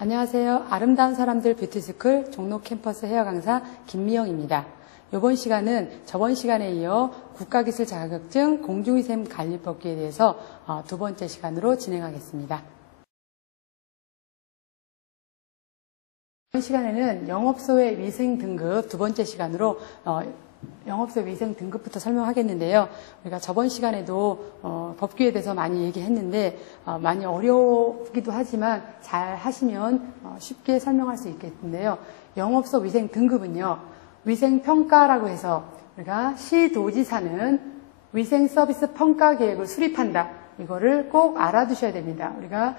안녕하세요. 아름다운 사람들 뷰티스쿨 종로 캠퍼스 헤어 강사 김미영입니다. 이번 시간은 저번 시간에 이어 국가기술 자격증 공중위생관리법규에 대해서 두 번째 시간으로 진행하겠습니다. 이번 시간에는 영업소의 위생 등급 두 번째 시간으로 영업소 위생 등급부터 설명하겠는데요. 우리가 저번 시간에도 법규에 대해서 많이 얘기했는데 많이 어려우기도 하지만 잘 하시면 쉽게 설명할 수 있겠는데요. 영업소 위생 등급은요. 위생평가라고 해서 우리가 시도지사는 위생서비스 평가 계획을 수립한다. 이거를 꼭 알아두셔야 됩니다. 우리가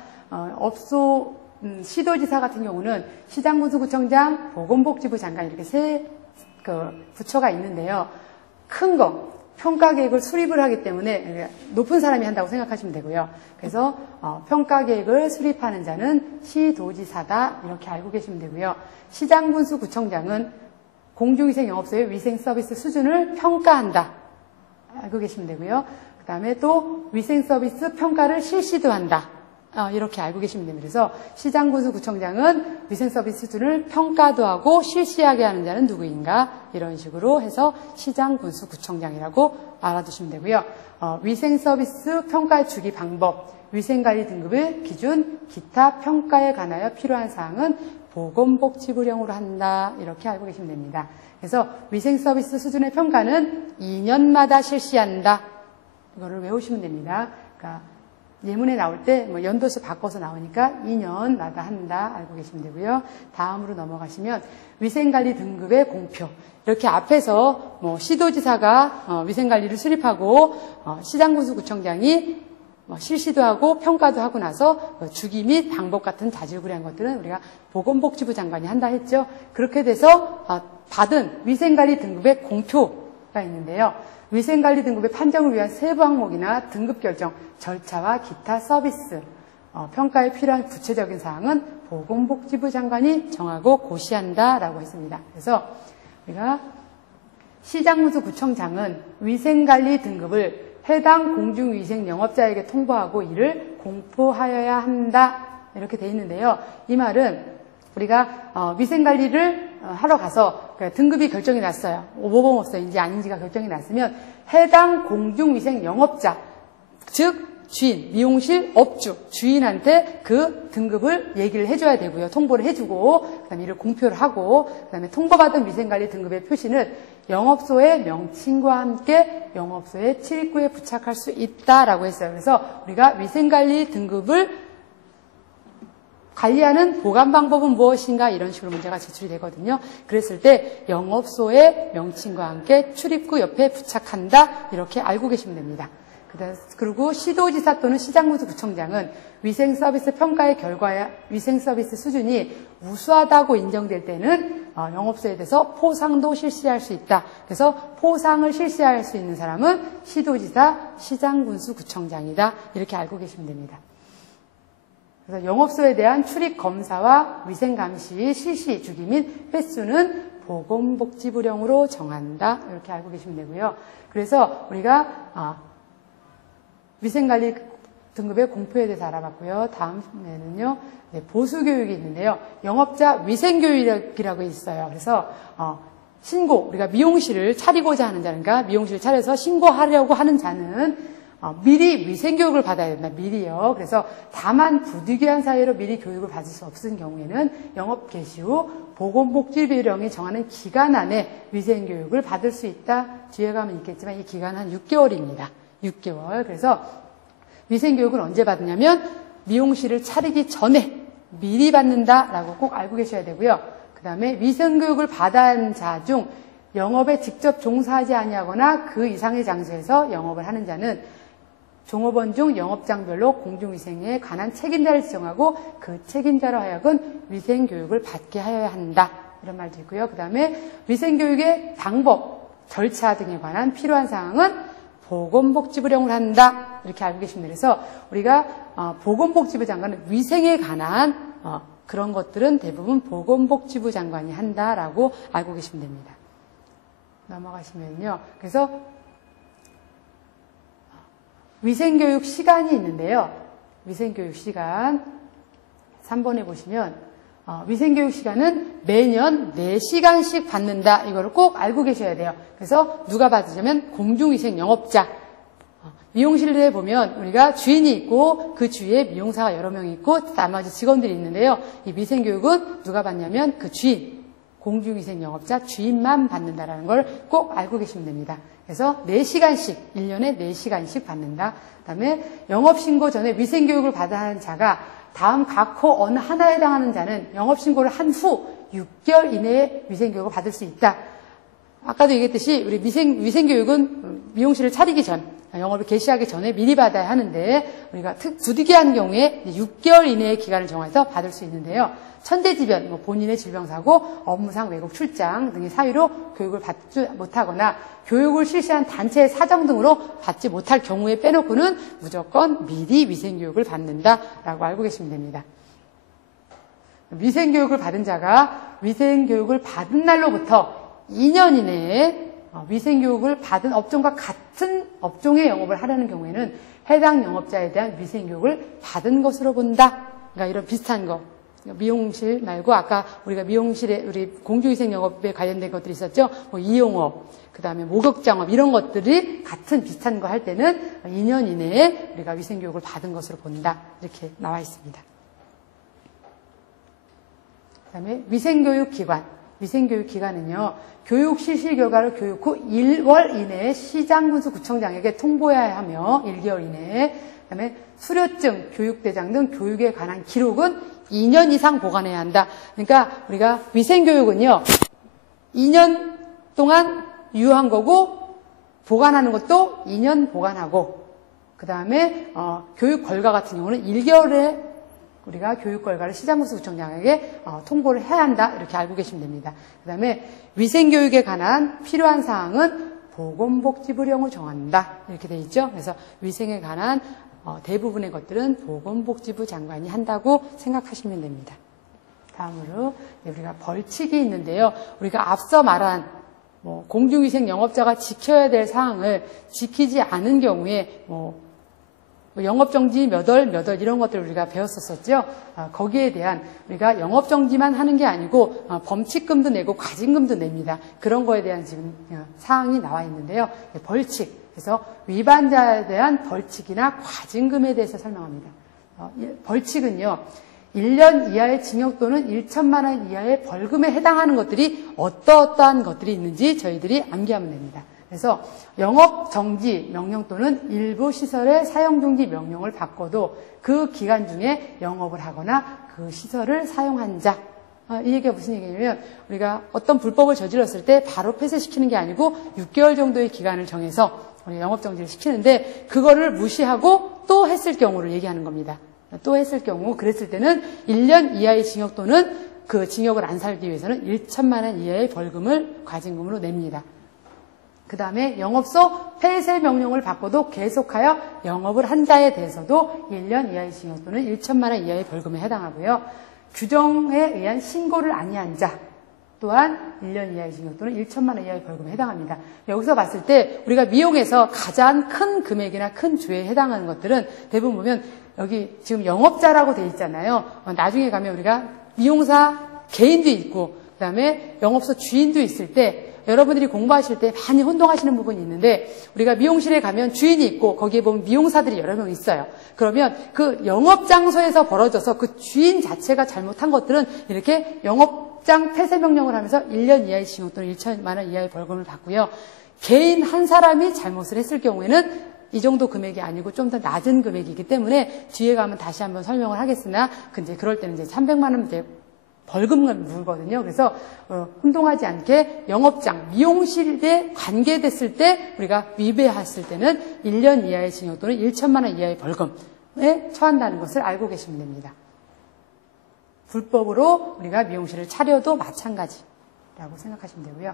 업소 시도지사 같은 경우는 시장군수구청장, 보건복지부 장관 이렇게 세 부처가 있는데요. 큰 거, 평가 계획을 수립을 하기 때문에 높은 사람이 한다고 생각하시면 되고요. 그래서 평가 계획을 수립하는 자는 시도지사다 이렇게 알고 계시면 되고요. 시장군수구청장은 공중위생 영업소의 위생 서비스 수준을 평가한다 알고 계시면 되고요. 그 다음에 또 위생 서비스 평가를 실시도 한다. 이렇게 알고 계시면 됩니다. 그래서 시장군수구청장은 위생서비스 수준을 평가도 하고 실시하게 하는 자는 누구인가 이런 식으로 해서 시장군수구청장이라고 알아두시면 되고요. 위생서비스 평가의 주기 방법, 위생관리 등급의 기준, 기타 평가에 관하여 필요한 사항은 보건복지부령으로 한다 이렇게 알고 계시면 됩니다. 그래서 위생서비스 수준의 평가는 2년마다 실시한다. 이거를 외우시면 됩니다. 그러니까 예문에 나올 때 연도수 바꿔서 나오니까 2년마다 한다 알고 계시면 되고요. 다음으로 넘어가시면 위생관리 등급의 공표. 이렇게 앞에서 시도지사가 위생관리를 수립하고 시장군수구청장이 실시도 하고 평가도 하고 나서 주기 및 방법 같은 자질구레한 것들은 우리가 보건복지부 장관이 한다 했죠. 그렇게 돼서 받은 위생관리 등급의 공표가 있는데요. 위생관리 등급의 판정을 위한 세부 항목이나 등급 결정, 절차와 기타 서비스, 평가에 필요한 구체적인 사항은 보건복지부 장관이 정하고 고시한다라고 했습니다. 그래서 우리가 시장군수구청장은 위생관리 등급을 해당 공중위생 영업자에게 통보하고 이를 공표하여야 한다 이렇게 돼 있는데요. 이 말은 우리가 위생관리를 하러 가서 등급이 결정이 났어요. 모범업소인지 아닌지가 결정이 났으면 해당 공중위생 영업자, 즉 주인, 미용실 업주, 주인한테 그 등급을 얘기를 해줘야 되고요. 통보를 해주고 그다음에 이를 공표를 하고 그다음에 통보받은 위생관리 등급의 표시는 영업소의 명칭과 함께 영업소의 출입구에 부착할 수 있다라고 했어요. 그래서 우리가 위생관리 등급을 관리하는 보관 방법은 무엇인가 이런 식으로 문제가 제출이 되거든요. 그랬을 때 영업소의 명칭과 함께 출입구 옆에 부착한다 이렇게 알고 계시면 됩니다. 그리고 시도지사 또는 시장군수구청장은 위생서비스 평가의 결과야 위생서비스 수준이 우수하다고 인정될 때는 영업소에 대해서 포상도 실시할 수 있다. 그래서 포상을 실시할 수 있는 사람은 시도지사, 시장군수구청장이다. 이렇게 알고 계시면 됩니다. 그래서 영업소에 대한 출입 검사와 위생감시 실시 주기 및 횟수는 보건복지부령으로 정한다. 이렇게 알고 계시면 되고요. 그래서 우리가 위생관리 등급의 공표에 대해서 알아봤고요. 다음에는요. 보수교육이 있는데요. 영업자 위생교육이라고 있어요. 그래서 신고, 우리가 미용실을 차리고자 하는 자는, 그러니까 미용실을 차려서 신고하려고 하는 자는 미리 위생교육을 받아야 된다. 미리요. 그래서 다만 부득이한 사유로 미리 교육을 받을 수 없은 경우에는 영업 개시 후 보건복지부령이 정하는 기간 안에 위생교육을 받을 수 있다. 뒤에 가면 있겠지만 이 기간은 한 6개월입니다. 6개월. 그래서 위생교육은 언제 받느냐면 미용실을 차리기 전에 미리 받는다라고 꼭 알고 계셔야 되고요. 그 다음에 위생교육을 받은 자 중 영업에 직접 종사하지 아니하거나 그 이상의 장소에서 영업을 하는 자는 종업원 중 영업장별로 공중위생에 관한 책임자를 지정하고 그 책임자로 하여금 위생교육을 받게 하여야 한다. 이런 말도 있고요. 그 다음에 위생교육의 방법, 절차 등에 관한 필요한 사항은 보건복지부령을 한다. 이렇게 알고 계시면 돼요. 그래서 우리가 보건복지부 장관은 위생에 관한 그런 것들은 대부분 보건복지부 장관이 한다라고 알고 계시면 됩니다. 넘어가시면요. 그래서 위생교육 시간이 있는데요. 위생교육 시간 3번에 보시면 위생교육 시간은 매년 4시간씩 받는다. 이거를 꼭 알고 계셔야 돼요. 그래서 누가 받으냐면 공중위생 영업자. 미용실에 보면 우리가 주인이 있고 그 주위에 미용사가 여러 명 있고 나머지 직원들이 있는데요. 이 위생교육은 누가 받냐면 그 주인, 공중위생 영업자 주인만 받는다라는 걸 꼭 알고 계시면 됩니다. 그래서 4시간씩, 1년에 4시간씩 받는다. 그다음에 영업신고 전에 위생교육을 받아야 하는 자가 다음 각 호 어느 하나에 해당하는 자는 영업신고를 한 후 6개월 이내에 위생교육을 받을 수 있다. 아까도 얘기했듯이 우리 위생교육은 미용실을 차리기 전, 영업을 개시하기 전에 미리 받아야 하는데 우리가 부득이한 경우에 6개월 이내의 기간을 정해서 받을 수 있는데요. 천재지변, 본인의 질병사고, 업무상 외국 출장 등의 사유로 교육을 받지 못하거나 교육을 실시한 단체의 사정 등으로 받지 못할 경우에 빼놓고는 무조건 미리 위생교육을 받는다라고 알고 계시면 됩니다. 위생교육을 받은 자가 위생교육을 받은 날로부터 2년 이내에 위생교육을 받은 업종과 같은 업종의 영업을 하려는 경우에는 해당 영업자에 대한 위생교육을 받은 것으로 본다. 그러니까 이런 비슷한 거. 미용실 말고 아까 우리가 미용실에 우리 공중위생 영업에 관련된 것들이 있었죠. 이용업, 그 다음에 목욕장업 이런 것들이 같은 비슷한 거 할 때는 2년 이내에 우리가 위생교육을 받은 것으로 본다. 이렇게 나와 있습니다. 그 다음에 위생교육기관. 위생교육기관은요. 교육 실시 결과를 교육 후 1월 이내에 시장군수구청장에게 통보해야 하며 1개월 이내에 그 다음에 수료증, 교육대장 등 교육에 관한 기록은 2년 이상 보관해야 한다. 그러니까 우리가 위생교육은요. 2년 동안 유효한 거고 보관하는 것도 2년 보관하고 그 다음에 교육 결과 같은 경우는 1개월에 우리가 교육 결과를 시장군수구청장에게 통보를 해야 한다. 이렇게 알고 계시면 됩니다. 그 다음에 위생교육에 관한 필요한 사항은 보건복지부령으로 정한다. 이렇게 돼 있죠. 그래서 위생에 관한 대부분의 것들은 보건복지부 장관이 한다고 생각하시면 됩니다. 다음으로 우리가 벌칙이 있는데요. 우리가 앞서 말한 공중위생 영업자가 지켜야 될 사항을 지키지 않은 경우에 영업정지 몇 월 이런 것들을 우리가 배웠었죠. 거기에 대한 우리가 영업정지만 하는 게 아니고 범칙금도 내고 과징금도 냅니다. 그런 거에 대한 지금 사항이 나와 있는데요. 벌칙. 그래서 위반자에 대한 벌칙이나 과징금에 대해서 설명합니다. 벌칙은요. 1년 이하의 징역 또는 1천만 원 이하의 벌금에 해당하는 것들이 어떠한 것들이 있는지 저희들이 암기하면 됩니다. 그래서 영업정지 명령 또는 일부 시설의 사용중지 명령을 받고도 그 기간 중에 영업을 하거나 그 시설을 사용한 자. 이 얘기가 무슨 얘기냐면 우리가 어떤 불법을 저질렀을 때 바로 폐쇄시키는 게 아니고 6개월 정도의 기간을 정해서 영업정지를 시키는데 그거를 무시하고 또 했을 경우를 얘기하는 겁니다. 또 했을 경우 그랬을 때는 1년 이하의 징역 또는 그 징역을 안 살기 위해서는 1천만 원 이하의 벌금을 과징금으로 냅니다. 그 다음에 영업소 폐쇄 명령을 받고도 계속하여 영업을 한 자에 대해서도 1년 이하의 징역 또는 1천만 원 이하의 벌금에 해당하고요. 규정에 의한 신고를 아니한 자 또한 1년 이하의 징역 또는 1천만 원 이하의 벌금에 해당합니다. 여기서 봤을 때 우리가 미용에서 가장 큰 금액이나 큰 주에 해당하는 것들은 대부분 보면 여기 지금 영업자라고 돼 있잖아요. 나중에 가면 우리가 미용사 개인도 있고 그다음에 영업소 주인도 있을 때 여러분들이 공부하실 때 많이 혼동하시는 부분이 있는데 우리가 미용실에 가면 주인이 있고 거기에 보면 미용사들이 여러 명 있어요. 그러면 그 영업장소에서 벌어져서 그 주인 자체가 잘못한 것들은 이렇게 영업장 폐쇄 명령을 하면서 1년 이하의 징역 또는 1천만 원 이하의 벌금을 받고요. 개인 한 사람이 잘못을 했을 경우에는 이 정도 금액이 아니고 좀 더 낮은 금액이기 때문에 뒤에 가면 다시 한번 설명을 하겠으나 근데 그럴 때는 이제 300만 원 벌금을 물거든요. 그래서 혼동하지 않게 영업장, 미용실에 관계됐을 때 우리가 위배했을 때는 1년 이하의 징역 또는 1천만 원 이하의 벌금에 처한다는 것을 알고 계시면 됩니다. 불법으로 우리가 미용실을 차려도 마찬가지라고 생각하시면 되고요.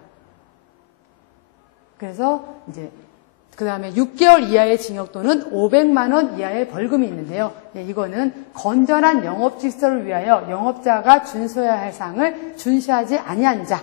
그래서 이제 그 다음에 6개월 이하의 징역 또는 500만 원 이하의 벌금이 있는데요. 이거는 건전한 영업 질서를 위하여 영업자가 준수해야 할 사항을 준수하지 아니한 자,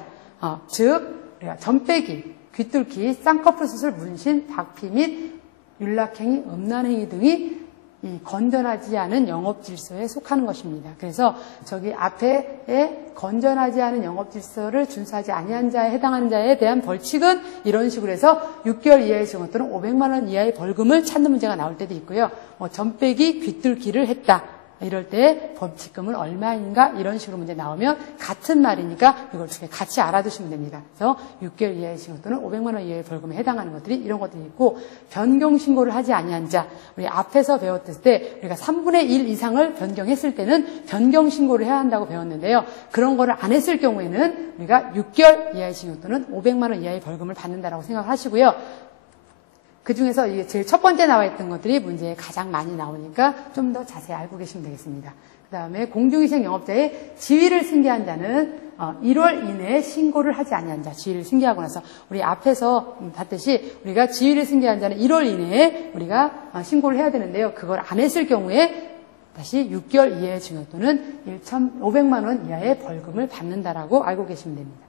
즉 우리가 점빼기, 귀뚫기, 쌍꺼풀 수술, 문신, 박피 및 윤락행위, 음란행위 등이 이 건전하지 않은 영업 질서에 속하는 것입니다. 그래서 저기 앞에 건전하지 않은 영업 질서를 준수하지 아니한 자에 해당하는 자에 대한 벌칙은 이런 식으로 해서 6개월 이하의 징역 또는 500만 원 이하의 벌금을 찾는 문제가 나올 때도 있고요. 전빼기 귀뚫기를 했다. 이럴 때 벌칙금은 얼마인가 이런 식으로 문제 나오면 같은 말이니까 이걸 두 개 같이 알아두시면 됩니다. 그래서 6개월 이하의 징역 또는 500만 원 이하의 벌금에 해당하는 것들이 이런 것들이 있고 변경 신고를 하지 아니한 자 우리 앞에서 배웠을 때 우리가 3분의 1 이상을 변경했을 때는 변경 신고를 해야 한다고 배웠는데요. 그런 거를 안 했을 경우에는 우리가 6개월 이하의 징역 또는 500만 원 이하의 벌금을 받는다라고 생각하시고요. 그 중에서 이게 제일 첫 번째 나와 있던 것들이 문제에 가장 많이 나오니까 좀 더 자세히 알고 계시면 되겠습니다. 그 다음에 공중위생 영업자의 지위를 승계한 자는 1월 이내에 신고를 하지 아니한 자, 지위를 승계하고 나서 우리 앞에서 봤듯이 우리가 지위를 승계한 자는 1월 이내에 우리가 신고를 해야 되는데요. 그걸 안 했을 경우에 다시 6개월 이하의 징역 또는 1,500만 원 이하의 벌금을 받는다라고 알고 계시면 됩니다.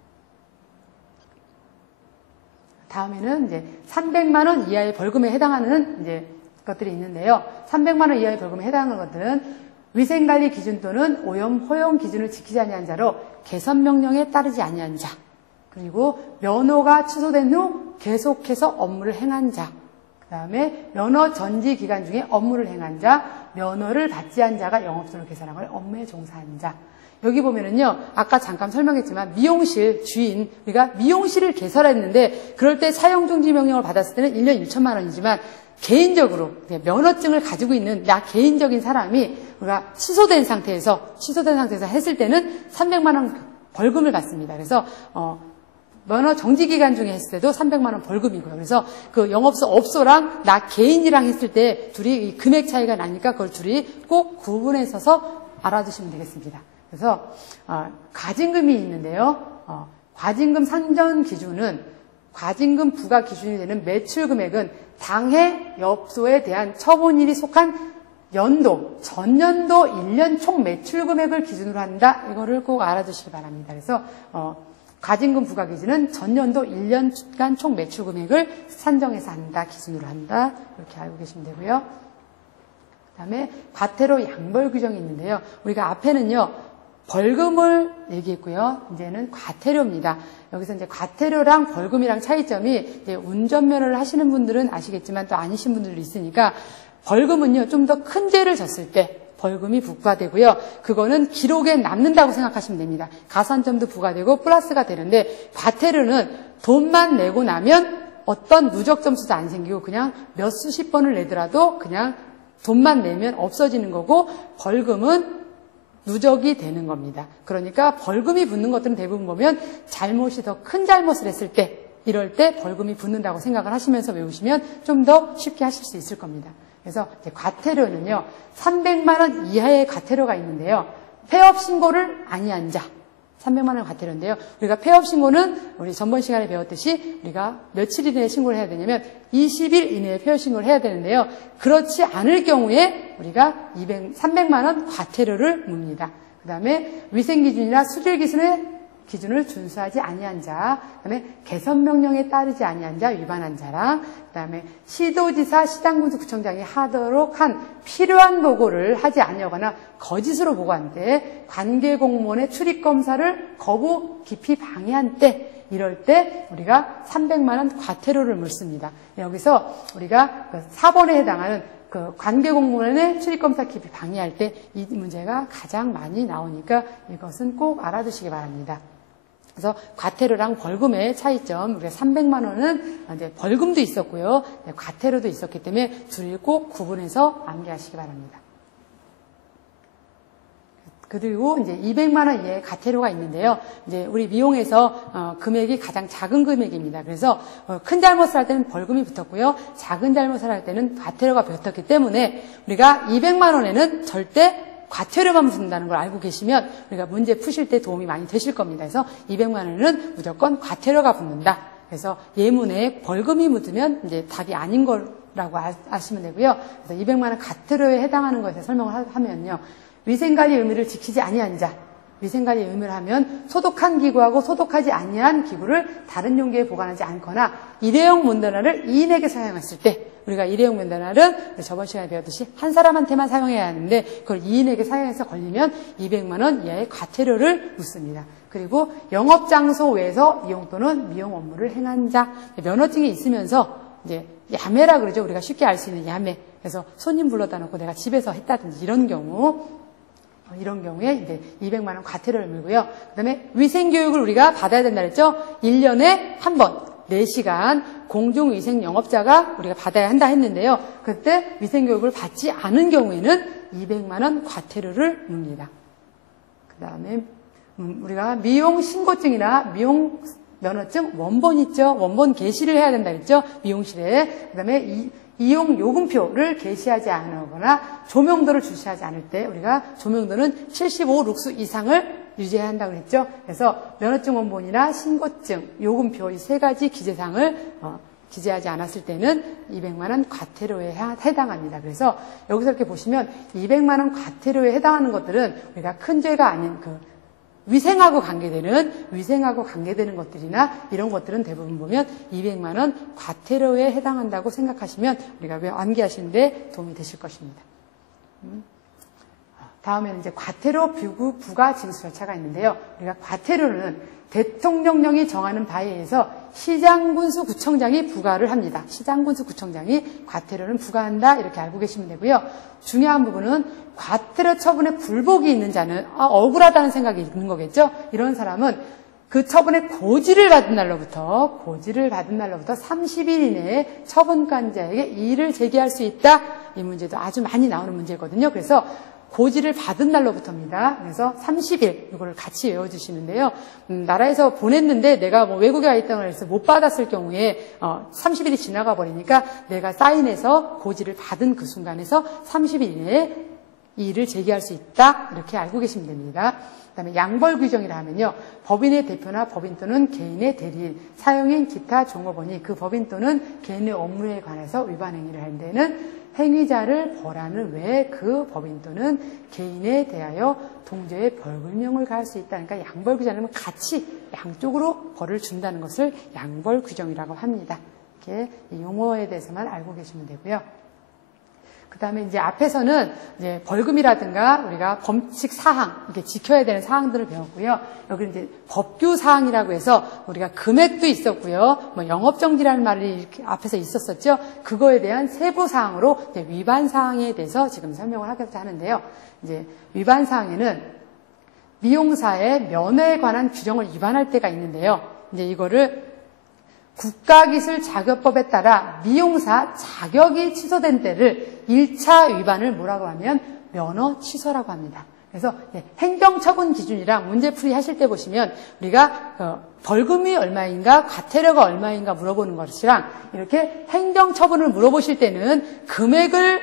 다음에는 이제 300만 원 이하의 벌금에 해당하는 이제 것들이 있는데요. 300만 원 이하의 벌금에 해당하는 것들은 위생관리 기준 또는 오염 허용 기준을 지키지 아니한 자로 개선 명령에 따르지 아니한 자, 그리고 면허가 취소된 후 계속해서 업무를 행한 자, 그 다음에 면허 전지 기간 중에 업무를 행한 자, 면허를 받지 않은 자가 영업소를 개설한 업무에 종사한 자. 여기 보면은요, 아까 잠깐 설명했지만 미용실 주인, 우리가 미용실을 개설했는데 그럴 때 사용중지 명령을 받았을 때는 1년 1천만 원이지만 개인적으로 면허증을 가지고 있는 나 개인적인 사람이 우리가 취소된 상태에서 했을 때는 300만 원 벌금을 받습니다. 그래서 면허 정지 기간 중에 했을 때도 300만 원 벌금이고요. 그래서 그 영업소 업소랑 나 개인이랑 했을 때 둘이 금액 차이가 나니까 그걸 둘이 꼭 구분해서 알아두시면 되겠습니다. 그래서 과징금이 있는데요. 과징금 산정 기준은 과징금 부과 기준이 되는 매출 금액은 당해 엽소에 대한 처분일이 속한 연도, 전년도 1년 총 매출 금액을 기준으로 한다. 이거를 꼭 알아두시기 바랍니다. 그래서 과징금 부과 기준은 전년도 1년간 총 매출 금액을 산정해서 한다, 기준으로 한다. 이렇게 알고 계시면 되고요. 그다음에 과태료 양벌 규정이 있는데요. 우리가 앞에는요. 벌금을 얘기했고요. 이제는 과태료입니다. 여기서 이제 과태료랑 벌금이랑 차이점이 이제 운전면허를 하시는 분들은 아시겠지만 또 아니신 분들도 있으니까 벌금은요, 좀 더 큰 죄를 졌을 때 벌금이 부과되고요. 그거는 기록에 남는다고 생각하시면 됩니다. 가산점도 부과되고 플러스가 되는데 과태료는 돈만 내고 나면 어떤 누적 점수도 안 생기고 그냥 몇 수십 번을 내더라도 그냥 돈만 내면 없어지는 거고 벌금은 누적이 되는 겁니다. 그러니까 벌금이 붙는 것들은 대부분 보면 잘못이 더 큰 잘못을 했을 때 이럴 때 벌금이 붙는다고 생각을 하시면서 외우시면 좀 더 쉽게 하실 수 있을 겁니다. 그래서 과태료는요. 300만 원 이하의 과태료가 있는데요. 폐업 신고를 아니한 자 300만 원 과태료인데요. 우리가 폐업 신고는 우리 전번 시간에 배웠듯이 우리가 며칠 이내에 신고를 해야 되냐면 20일 이내에 폐업 신고를 해야 되는데요. 그렇지 않을 경우에 우리가 300만 원 과태료를 묻습니다. 그 다음에 위생기준이나 수질기준을 준수하지 아니한 자, 그 다음에 개선명령에 따르지 아니한 자, 위반한 자랑, 그 다음에 시도지사, 시당군수구청장이 하도록 한 필요한 보고를 하지 아니하거나 거짓으로 보고한 때, 관계공무원의 출입검사를 거부, 기피 방해한 때, 이럴 때 우리가 300만 원 과태료를 물습니다. 여기서 우리가 4번에 해당하는 그 관계공무원의 출입검사 기피 방해할 때 이 문제가 가장 많이 나오니까 이것은 꼭 알아두시기 바랍니다. 그래서 과태료랑 벌금의 차이점, 우리가 300만 원은 이제 벌금도 있었고요, 과태료도 있었기 때문에 둘이 꼭 구분해서 암기하시기 바랍니다. 그리고 이제 200만 원 이하의 과태료가 있는데요. 이제 우리 미용에서 금액이 가장 작은 금액입니다. 그래서 큰 잘못을 할 때는 벌금이 붙었고요. 작은 잘못을 할 때는 과태료가 붙었기 때문에 우리가 200만 원에는 절대 과태료만 붙는다는 걸 알고 계시면 우리가 문제 푸실 때 도움이 많이 되실 겁니다. 그래서 200만 원에는 무조건 과태료가 붙는다. 그래서 예문에 벌금이 묻으면 이제 답이 아닌 거라고 아시면 되고요. 그래서 200만 원 과태료에 해당하는 것에 설명을 하면요. 위생관리 의무를 지키지 아니한 자, 위생관리 의무를 하면 소독한 기구하고 소독하지 아니한 기구를 다른 용기에 보관하지 않거나 일회용 문전화를 이인에게 사용했을 때 우리가 일회용 면도날은 저번 시간에 배웠듯이 한 사람한테만 사용해야 하는데 그걸 2인에게 사용해서 걸리면 200만 원 이하의 과태료를 묻습니다. 그리고 영업장소 외에서 이용 또는 미용 업무를 행한 자, 면허증이 있으면서 이제 야매라 그러죠. 우리가 쉽게 알 수 있는 야매. 그래서 손님 불러다 놓고 내가 집에서 했다든지 이런 경우에 이제 200만 원 과태료를 물고요. 그다음에 위생교육을 우리가 받아야 된다 그랬죠. 1년에 한 번 4시간 공중위생 영업자가 우리가 받아야 한다 했는데요. 그때 위생교육을 받지 않은 경우에는 200만 원 과태료를 묻습니다. 그다음에 우리가 미용 신고증이나 미용 면허증 원본 있죠. 원본 게시를 해야 된다 했죠. 미용실에. 그다음에 이용 요금표를 게시하지 않거나 조명도를 주시하지 않을 때 우리가 조명도는 75 룩스 이상을 유지해야 한다고 그랬죠. 그래서 면허증 원본이나 신고증, 요금표 이 세 가지 기재사항을 기재하지 않았을 때는 200만 원 과태료에 해당합니다. 그래서 여기서 이렇게 보시면 200만 원 과태료에 해당하는 것들은 우리가 큰 죄가 아닌 위생하고 관계되는 것들이나 이런 것들은 대부분 보면 200만 원 과태료에 해당한다고 생각하시면 우리가 암기하시는데 도움이 되실 것입니다. 다음에는 이제 과태료 부과 징수 절차가 있는데요. 우리가 과태료는 대통령령이 정하는 바에 의해서 시장군수구청장이 부과를 합니다. 시장군수구청장이 과태료는 부과한다 이렇게 알고 계시면 되고요. 중요한 부분은 과태료 처분에 불복이 있는 자는 억울하다는 생각이 있는 거겠죠. 이런 사람은 그 처분의 고지를 받은 날로부터 30일 이내에 처분관자에게 이의를 제기할 수 있다. 이 문제도 아주 많이 나오는 문제거든요. 그래서 고지를 받은 날로부터입니다. 그래서 30일 이거를 같이 외워주시는데요. 나라에서 보냈는데 내가 외국에 가 있다고 해서 못 받았을 경우에 30일이 지나가 버리니까 내가 사인해서 고지를 받은 그 순간에서 30일 이내에 이의를 제기할 수 있다. 이렇게 알고 계시면 됩니다. 그다음에 양벌 규정이라 하면요. 법인의 대표나 법인 또는 개인의 대리인, 사용인 기타 종업원이 그 법인 또는 개인의 업무에 관해서 위반 행위를 할 때는 행위자를 벌하는 외에 그 법인 또는 개인에 대하여 동조의 벌금형을 가할 수 있다. 그러니까 양벌 규정이면 같이 양쪽으로 벌을 준다는 것을 양벌 규정이라고 합니다. 이렇게 이 용어에 대해서만 알고 계시면 되고요. 그 다음에 이제 앞에서는 이제 벌금이라든가 우리가 범칙 사항, 이렇게 지켜야 되는 사항들을 배웠고요. 여기 이제 법규 사항이라고 해서 우리가 금액도 있었고요. 영업정지라는 말이 이렇게 앞에서 있었었죠. 그거에 대한 세부 사항으로 이제 위반 사항에 대해서 지금 설명을 하고자 하는데요. 이제 위반 사항에는 미용사의 면허에 관한 규정을 위반할 때가 있는데요. 이제 이거를 국가기술자격법에 따라 미용사 자격이 취소된 때를 1차 위반을 뭐라고 하면 면허 취소라고 합니다. 그래서 행정처분 기준이랑 문제풀이 하실 때 보시면 우리가 벌금이 얼마인가 과태료가 얼마인가 물어보는 것이랑 이렇게 행정처분을 물어보실 때는 금액을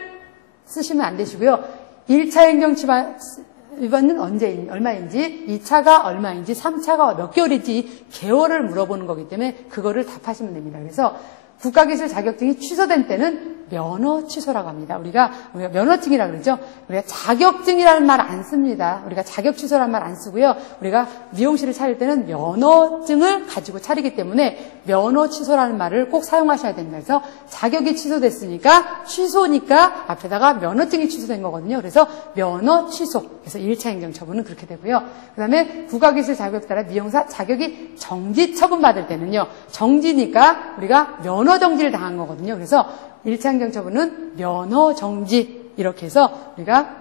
쓰시면 안 되시고요. 1차 행정위반은 얼마인지, 2차가 얼마인지, 3차가 몇 개월인지 개월을 물어보는 거기 때문에 그거를 답하시면 됩니다. 그래서 국가기술 자격증이 취소된 때는 면허 취소라고 합니다. 우리가 면허증이라고 그러죠. 우리가 자격증이라는 말 안 씁니다. 우리가 자격 취소라는 말 안 쓰고요. 우리가 미용실을 차릴 때는 면허증을 가지고 차리기 때문에 면허 취소라는 말을 꼭 사용하셔야 됩니다. 그래서 자격이 취소됐으니까 취소니까 앞에다가 면허증이 취소된 거거든요. 그래서 면허 취소. 그래서 1차 행정처분은 그렇게 되고요. 그 다음에 국가기술 자격에 따라 미용사 자격이 정지 처분받을 때는요. 정지니까 우리가 면허 정지를 당한 거거든요. 그래서 1차 행정처분은 면허 정지 이렇게 해서 우리가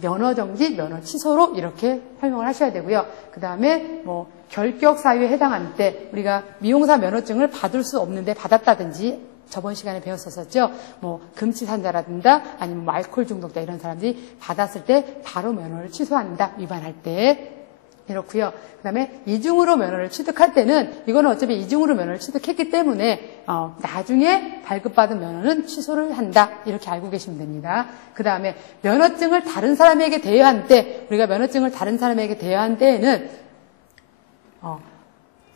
면허 정지, 면허 취소로 이렇게 설명을 하셔야 되고요. 그 다음에 결격 사유에 해당하는 때 우리가 미용사 면허증을 받을 수 없는데 받았다든지 저번 시간에 배웠었죠. 금치산자라든가 아니면 알코올 중독자 이런 사람들이 받았을 때 바로 면허를 취소한다. 위반할 때. 이렇고요. 그 다음에 이중으로 면허를 취득할 때는 이거는 어차피 이중으로 면허를 취득했기 때문에 나중에 발급받은 면허는 취소를 한다. 이렇게 알고 계시면 됩니다. 그 다음에 면허증을 다른 사람에게 대여한 때 우리가 면허증을 다른 사람에게 대여한 때에는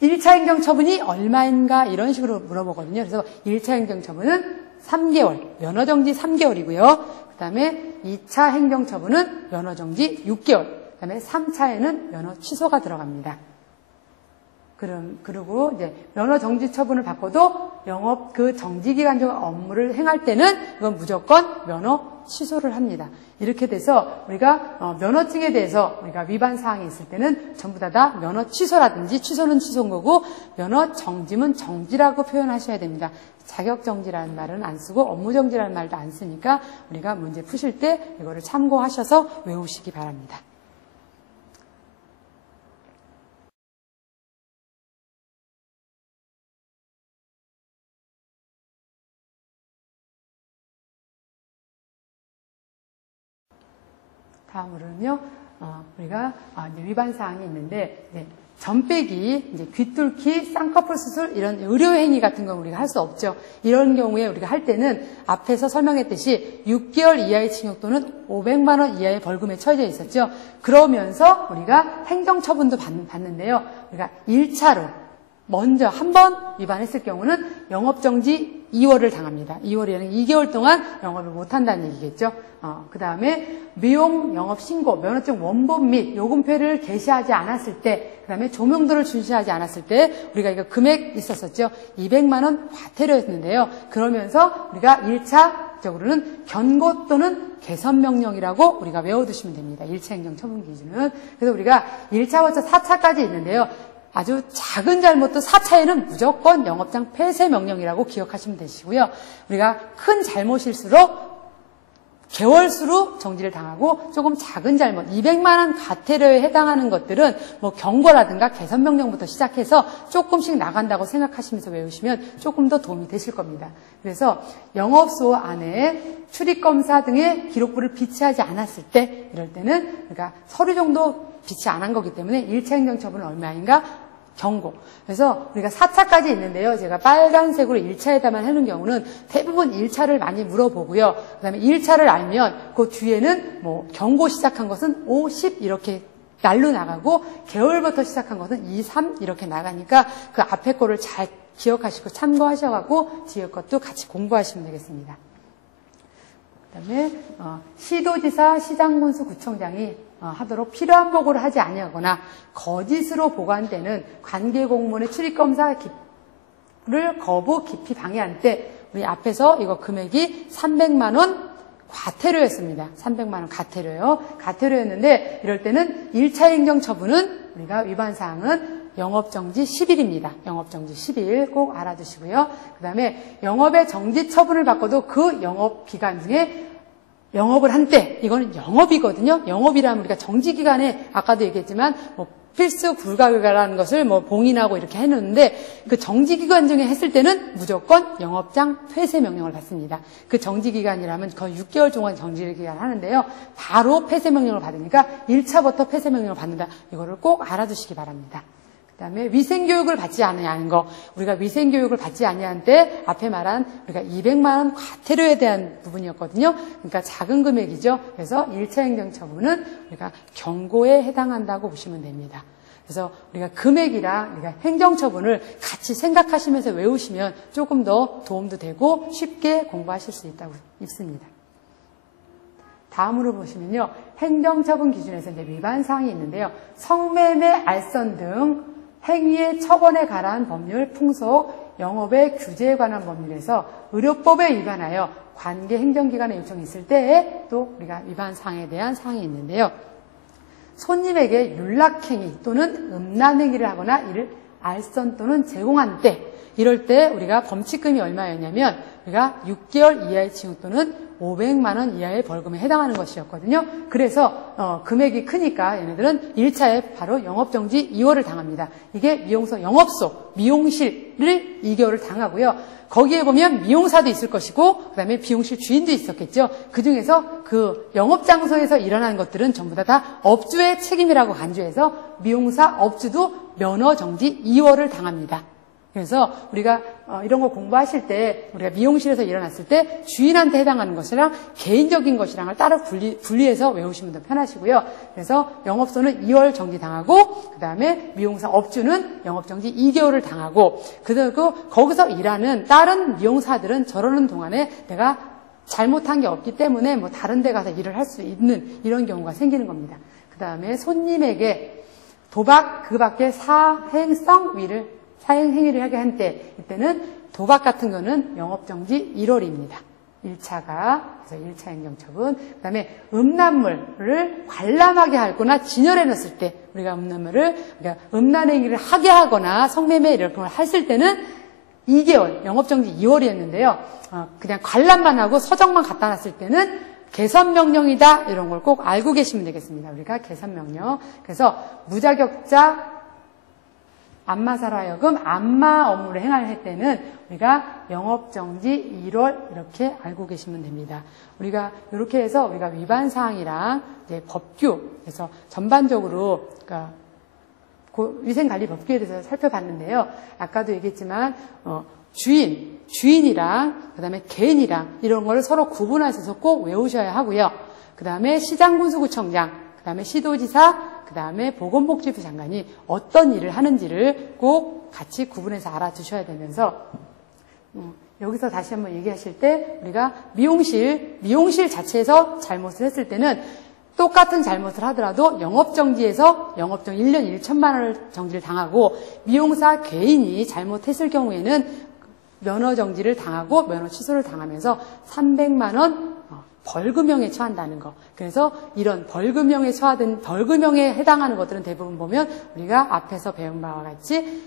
1차 행정처분이 얼마인가 이런 식으로 물어보거든요. 그래서 1차 행정처분은 3개월, 면허정지 3개월이고요. 그 다음에 2차 행정처분은 면허정지 6개월. 그 다음에 3차에는 면허 취소가 들어갑니다. 그리고 이제 면허 정지 처분을 받고도 영업 그 정지 기간 중 업무를 행할 때는 이건 무조건 면허 취소를 합니다. 이렇게 돼서 우리가 면허증에 대해서 우리가 위반 사항이 있을 때는 전부 다 면허 취소라든지 취소는 취소인 거고 면허 정지면 정지라고 표현하셔야 됩니다. 자격 정지라는 말은 안 쓰고 업무 정지라는 말도 안 쓰니까 우리가 문제 푸실 때 이거를 참고하셔서 외우시기 바랍니다. 다음으로는요, 우리가 이제 위반 사항이 있는데, 점 빼기, 이제 귀뚫기, 쌍꺼풀 수술, 이런 의료행위 같은 건 우리가 할 수 없죠. 이런 경우에 우리가 할 때는 앞에서 설명했듯이 6개월 이하의 징역 또는 500만 원 이하의 벌금에 처해져 있었죠. 그러면서 우리가 행정처분도 받는데요. 우리가 1차로 먼저 한 번 위반했을 경우는 영업정지 2월을 당합니다. 2월이라는 2개월 동안 영업을 못한다는 얘기겠죠. 그 다음에 미용 영업신고, 면허증 원본 및 요금표를 게시하지 않았을 때, 그 다음에 조명도를 준수하지 않았을 때 우리가 이거 금액 있었었죠. 200만 원 과태료였는데요. 그러면서 우리가 1차적으로는 견고 또는 개선명령이라고 우리가 외워두시면 됩니다. 1차 행정처분 기준은. 그래서 우리가 1차부터 4차까지 있는데요. 아주 작은 잘못도 4차에는 무조건 영업장 폐쇄 명령이라고 기억하시면 되시고요. 우리가 큰 잘못일수록 개월수로 정지를 당하고 조금 작은 잘못, 200만 원 과태료에 해당하는 것들은 뭐 경고라든가 개선 명령부터 시작해서 조금씩 나간다고 생각하시면서 외우시면 조금 더 도움이 되실 겁니다. 그래서 영업소 안에 출입검사 등의 기록부를 비치하지 않았을 때, 이럴 때는 그러니까 서류 정도 비치 안 한 거기 때문에 1차 행정처분은 얼마인가? 경고. 그래서 우리가 4차까지 있는데요. 제가 빨간색으로 1차에다만 해놓은 경우는 대부분 1차를 많이 물어보고요. 그 다음에 1차를 알면 그 뒤에는 뭐 경고 시작한 것은 5, 10 이렇게 날로 나가고 개월부터 시작한 것은 2, 3 이렇게 나가니까 그 앞에 거를 잘 기억하시고 참고하셔가지고 뒤에 것도 같이 공부하시면 되겠습니다. 그 다음에 시도지사, 시장군수, 구청장이 하도록 필요한 보고를 하지 아니하거나 거짓으로 보고한 때는 관계공무원의 출입검사를 거부, 기피, 방해한 때 우리 앞에서 이거 금액이 300만 원 과태료였습니다. 300만 원 과태료요. 과태료였는데 이럴 때는 1차 행정처분은 우리가 위반사항은 영업정지 10일입니다. 영업정지 10일 꼭 알아두시고요. 그 다음에 영업의 정지 처분을 받고도 그 영업기간 중에 영업을 한 때, 이거는 영업이거든요. 영업이라면 우리가 정지기간에 아까도 얘기했지만 뭐 필수 불가결라는 것을 뭐 봉인하고 이렇게 해놓는데 그 정지기간 중에 했을 때는 무조건 영업장 폐쇄 명령을 받습니다. 그 정지기간이라면 거의 6개월 동안 정지기간 하는데요. 바로 폐쇄 명령을 받으니까 1차부터 폐쇄 명령을 받는다. 이거를 꼭 알아두시기 바랍니다. 그 다음에 위생교육을 받지 아니하는 거. 우리가 위생교육을 받지 아니한 때 앞에 말한 우리가 200만 원 과태료에 대한 부분이었거든요. 그러니까 작은 금액이죠. 그래서 1차 행정처분은 우리가 경고에 해당한다고 보시면 됩니다. 그래서 우리가 금액이랑 우리가 행정처분을 같이 생각하시면서 외우시면 조금 더 도움도 되고 쉽게 공부하실 수 있다고 있습니다. 다음으로 보시면요. 행정처분 기준에서 이제 위반사항이 있는데요. 성매매, 알선 등 행위의 처벌에 관한 법률, 풍속, 영업의 규제에 관한 법률에서 의료법에 위반하여 관계 행정기관의 요청이 있을 때에 또 우리가 위반사항에 대한 사항이 있는데요. 손님에게 윤락행위 또는 음란행위를 하거나 이를 알선 또는 제공한 때, 이럴 때 우리가 범칙금이 얼마였냐면 우리가 6개월 이하의 징역 또는 500만 원 이하의 벌금에 해당하는 것이었거든요. 그래서 금액이 크니까 얘네들은 1차에 바로 영업정지 2월을 당합니다. 이게 미용소 영업소, 미용실을 2개월을 당하고요. 거기에 보면 미용사도 있을 것이고 그 다음에 미용실 주인도 있었겠죠. 그중에서 그 영업장소에서 일어나는 것들은 전부 다 업주의 책임이라고 간주해서 미용사, 업주도 면허정지 2월을 당합니다. 그래서 우리가 이런 거 공부하실 때 우리가 미용실에서 일어났을 때 주인한테 해당하는 것이랑 개인적인 것이랑을 따로 분리해서 외우시면 더 편하시고요. 그래서 영업소는 2월 정지당하고 그 다음에 미용사 업주는 영업정지 2개월을 당하고 그리고 거기서 일하는 다른 미용사들은 저러는 동안에 내가 잘못한 게 없기 때문에 뭐 다른 데 가서 일을 할 수 있는 이런 경우가 생기는 겁니다. 그 다음에 손님에게 도박 그 밖에 사행성 위를 사행 행위를 하게 한 때 이때는 도박 같은 거는 영업정지 1월입니다. 1차가 그래서 1차 행정처분. 그다음에 음란물을 관람하게 하거나 진열해 놨을 때 우리가 그러니까 음란 행위를 하게 하거나 성매매 이런 걸 했을 때는 2개월 영업정지 2월이었는데요. 그냥 관람만 하고 서적만 갖다 놨을 때는 개선명령이다 이런 걸 꼭 알고 계시면 되겠습니다. 우리가 개선명령. 그래서 무자격자 안마사로 하여금 안마 업무를 행할 때는 우리가 영업정지 1월 이렇게 알고 계시면 됩니다. 우리가 이렇게 해서 우리가 위반사항이랑 법규, 그래서 전반적으로 그러니까 위생관리법규에 대해서 살펴봤는데요. 아까도 얘기했지만 주인이랑 그다음에 개인이랑 이런 거를 서로 구분하셔서 꼭 외우셔야 하고요. 그다음에 시장군수구청장, 그다음에 시도지사, 그다음에 보건복지부 장관이 어떤 일을 하는지를 꼭 같이 구분해서 알아두셔야 되면서 여기서 다시 한번 얘기하실 때 우리가 미용실 자체에서 잘못을 했을 때는 똑같은 잘못을 하더라도 영업정지에서 영업정 1년 1천만 원을 정지를 당하고 미용사 개인이 잘못했을 경우에는 면허정지를 당하고 면허 취소를 당하면서 300만 원 벌금형에 처한다는 거. 그래서 이런 벌금형에 해당하는 것들은 대부분 보면 우리가 앞에서 배운 바와 같이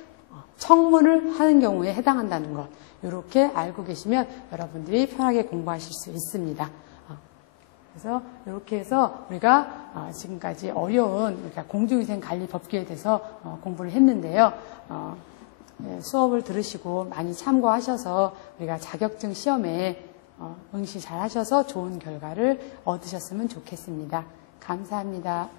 청문을 하는 경우에 해당한다는 것. 이렇게 알고 계시면 여러분들이 편하게 공부하실 수 있습니다. 그래서 이렇게 해서 우리가 지금까지 어려운 공중위생관리법규에 대해서 공부를 했는데요. 수업을 들으시고 많이 참고하셔서 우리가 자격증 시험에 응시 잘 하셔서 좋은 결과를 얻으셨으면 좋겠습니다. 감사합니다.